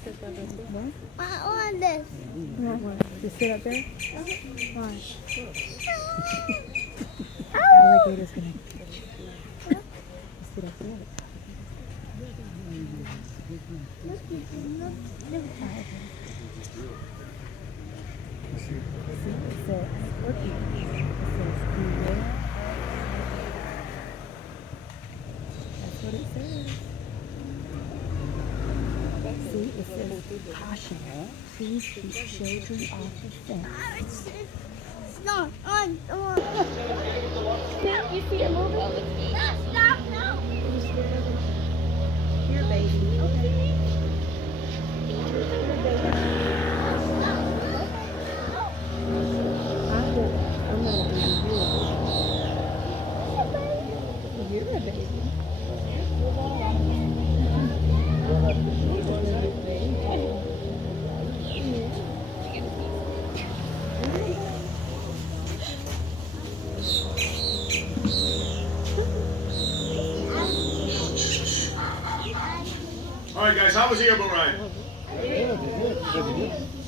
I want this. You want one? Just sit up there? Why? Alligator's gonna get you. Just sit up there. See, it says, look here. It says, beware. That's what it says. See, it says, caution. Please keep children off the fence. Stop. You see it moving? Stop, no. Here, baby. Okay. I'm not a baby. You're a baby. All right, guys, how was the airboat ride?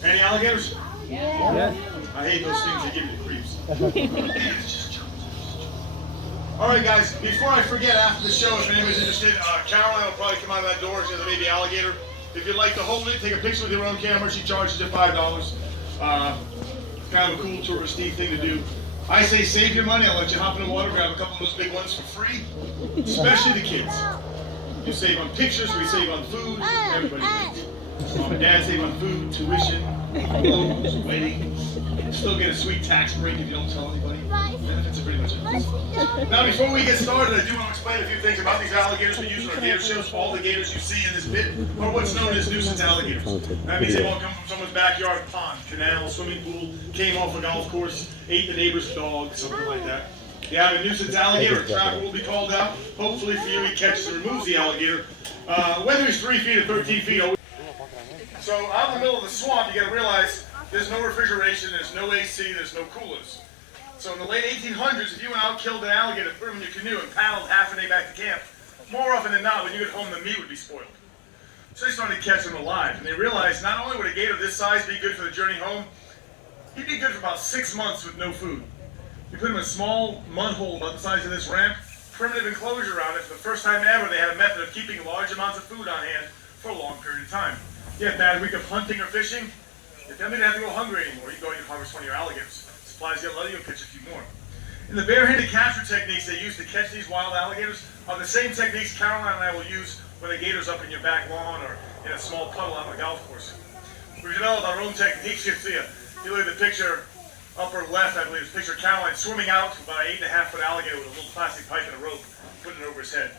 Any alligators? Yeah. I hate those things that give you the creeps. All right, guys, before I forget, after the show, if anybody's interested, Caroline will probably come out of that door. She has a baby alligator. If you'd like to hold it, take a picture with your own camera. She charges you $5. It's kind of a cool touristy thing to do. I say save your money. I'll let you hop in the water, grab a couple of those big ones for free, especially the kids. You save on pictures, we save on food, everybody wins. Mom and dad save on food, tuition, clothes, weddings. Still get a sweet tax break if you don't tell anybody. Benefits are pretty much it. Now, before we get started, I do want to explain a few things about these alligators we use in our gator shows. All the gators you see in this bit are what's known as nuisance alligators. That means they all come from someone's backyard, pond, canal, swimming pool, came off a golf course, ate the neighbor's dog, something like that. You have a nuisance alligator, a trapper will be called out. Hopefully for you, he catches and removes the alligator. Whether he's 3 feet or 13 feet. So out in the middle of the swamp, you gotta realize there's no refrigeration, there's no AC, there's no coolers. So in the late 1800s, if you went out, killed an alligator, put him in your canoe, and paddled half a day back to camp, more often than not, when you get home, the meat would be spoiled. So they started catching them alive, and they realized not only would a gator this size be good for the journey home, he'd be good for about 6 months with no food. You put him in a small mud hole about the size of this ramp, primitive enclosure around it. For the first time ever, they had a method of keeping large amounts of food on hand for a long period of time. You had a bad week of hunting or fishing, if you didn't have to go hungry anymore, you go and you harvest one of your alligators. Supplies get low, you'll catch a few more. And the barehanded capture techniques they use to catch these wild alligators are the same techniques Caroline and I will use when a gator's up in your back lawn or in a small puddle on the golf course. We've developed our own techniques. You see, if you look at the picture, upper left, I believe, is a picture of Caroline swimming out to about an 8.5-foot alligator with a little plastic pipe and a rope, putting it over his head.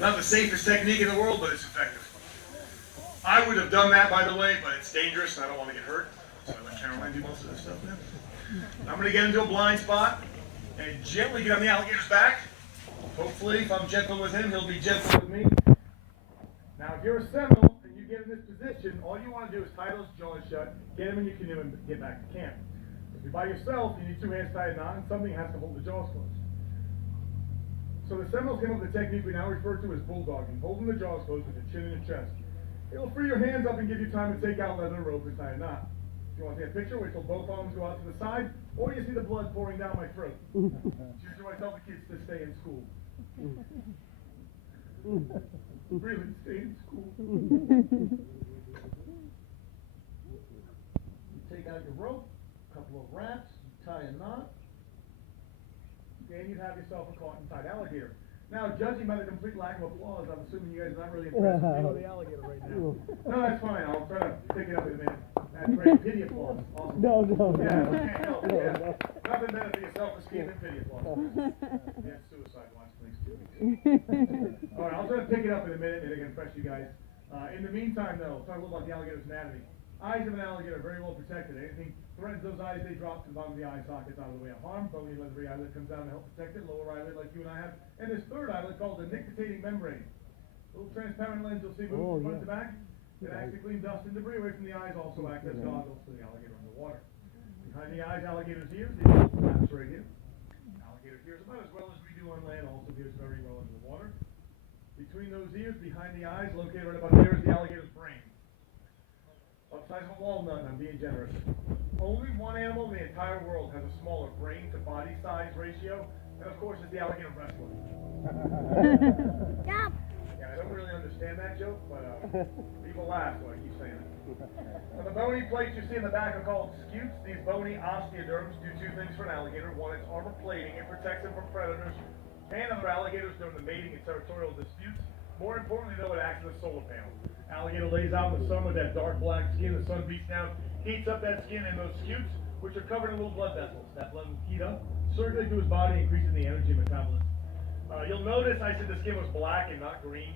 Not the safest technique in the world, but it's effective. I would have done that, by the way, but it's dangerous and I don't want to get hurt. So I let Caroline do most of this stuff now. I'm going to get into a blind spot and gently get on the alligator's back. Hopefully, if I'm gentle with him, he'll be gentle with me. Now, if you're a Seminole and you get in this position, all you want to do is tie those jaws shut, get him in your canoe, and get back to camp. If you're by yourself, you need 2 hands tied in a knot, and something has to hold the jaws closed. So the Seminoles came up with a technique we now refer to as bulldogging, holding the jaws closed with your chin in your chest. It will free your hands up and give you time to take out leather rope and tie a knot. If you want to take a picture, wait till both arms go out to the side, or you see the blood pouring down my throat. It's usually why I tell the kids to stay in school. Really, stay in school. You take out your rope, a couple of wraps, you tie a knot, and you'd have yourself a caught and tied alligator. Now, judging by the complete lack of applause, I'm assuming you guys are not really impressed with the alligator right now. No, that's fine. I'll try to pick it up in a minute. That's great. Pity applause. Awesome. No. Yeah, can't help it. Yeah. Nothing better for your self-esteem than pity applause. Yeah, suicide watch for the next 2 weeks. All right, I'll try to pick it up in a minute and I can impress you guys. In the meantime, though, talk a little about the alligator's anatomy. Eyes of an alligator are very well protected. Anything threatens those eyes, they drop to the bottom of the eye sockets out of the way of harm. Bony leathery eyelid comes down to help protect it. Lower eyelid, like you and I have. And this third eyelid called the nictitating membrane. A little transparent lens you'll see moving from front to back. It actually cleans dust and debris away from the eyes, also act as goggles for the alligator underwater. Behind the eyes, alligator's ears, these little flaps right here. Alligator hears about as well as we do on land, also hears very well under the water. Between those ears, behind the eyes, located right about there is the alligator's brain. About the size of a walnut, and I'm being generous. Only one animal in the entire world has a smaller brain to body size ratio, and of course it's the alligator wrestler. Stop. Yeah, I don't really understand that joke, but people laugh when I keep saying it. Now, the bony plates you see in the back are called scutes. These bony osteoderms do two things for an alligator. One, it's armor plating. It protects them from predators and other alligators during the mating and territorial disputes. More importantly, though, it acts as a solar panel. Alligator lays out in the sun with that dark black skin. The sun beats down, heats up that skin and those scutes, which are covered in little blood vessels. That blood will heat up, circulate through his body, increasing the energy and metabolism. You'll notice I said the skin was black and not green.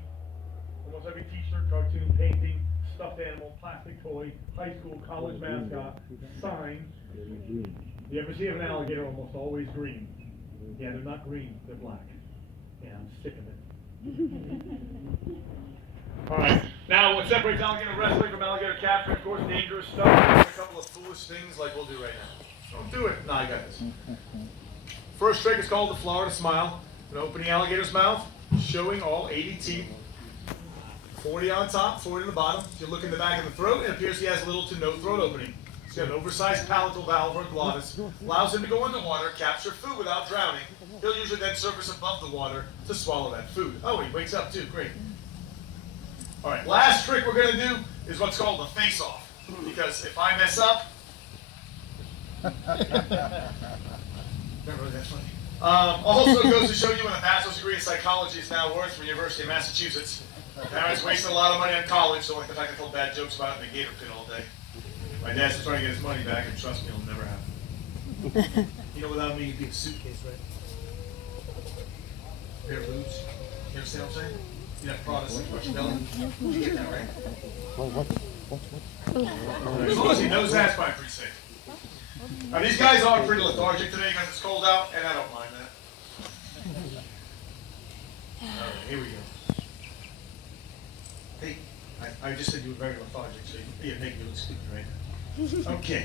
Almost every t-shirt, cartoon, painting, stuffed animal, plastic toy, high school, college mascot, sign. You ever see an alligator almost always green? Yeah, they're not green, they're black. Yeah, I'm sick of it. Alright, now what separates alligator wrestling from alligator capture, of course, dangerous stuff. A couple of foolish things like we'll do right now. Don't do it. No, I got this. First trick is called the Florida Smile. An opening alligator's mouth, showing all 80 teeth. 40 on top, 40 on the bottom. If you look in the back of the throat, it appears he has little to no throat opening. He's got an oversized palatal valve or glottis, allows him to go underwater, capture food without drowning. He'll usually then surface above the water to swallow that food. Oh, he wakes up too, great. All right, last trick we're gonna do is what's called the face-off. Because if I mess up, not really that funny. Also goes to show you what a bachelor's degree in psychology is now worth from the University of Massachusetts. Parents wasted a lot of money on college, so like the fact I told bad jokes about it in the gator pit all day. My dad's just trying to get his money back, and trust me, it'll never happen. You know, without me, you'd be a suitcase, right? A pair of boobs. You understand what I'm saying? You'd have Prada six much belly. You get that, right? As long as he knows that's probably pretty safe. Now, these guys are pretty lethargic today because it's cold out, and I don't mind that. All right, here we go. Hey, I just said you were very lethargic, so you make me look stupid right now. Okay.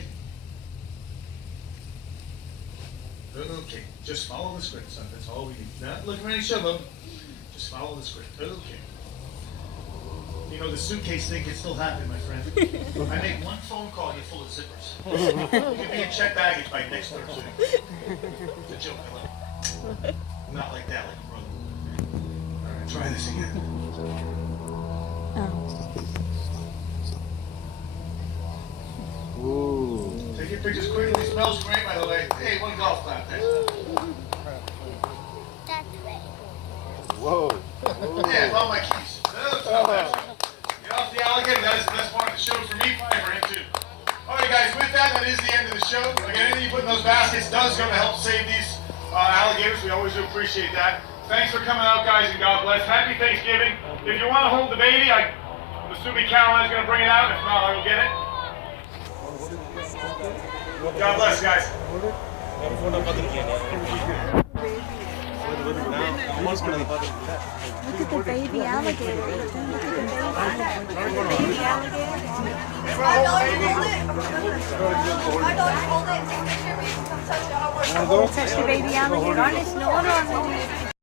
Okay, just follow the script, son. That's all we need. Not looking for any show mode. Just follow the script. Okay. You know, the suitcase thing can still happen, my friend. I make one phone call, you're full of zippers. You can be in checked baggage by next Thursday. It's a joke, I love it. Not like that, like a brother. All right, try this again. Ooh. Take your pictures quickly. It smells great, by the way. Hey, one golf clap. Thanks. That's right. Whoa. Yeah, love my keys. Get off the alligator. That is the best part of the show for me, probably for him too. All right, guys. With that, that is the end of the show. Again, anything you put in those baskets does go to help save these alligators. We always do appreciate that. Thanks for coming out, guys, and God bless. Happy Thanksgiving. If you want to hold the baby, I'm assuming Caroline's going to bring it out. If not, I'll go get it. God bless, guys. Look at the baby alligator. Look at the baby alligator. Touch the baby alligator. Honest, no one on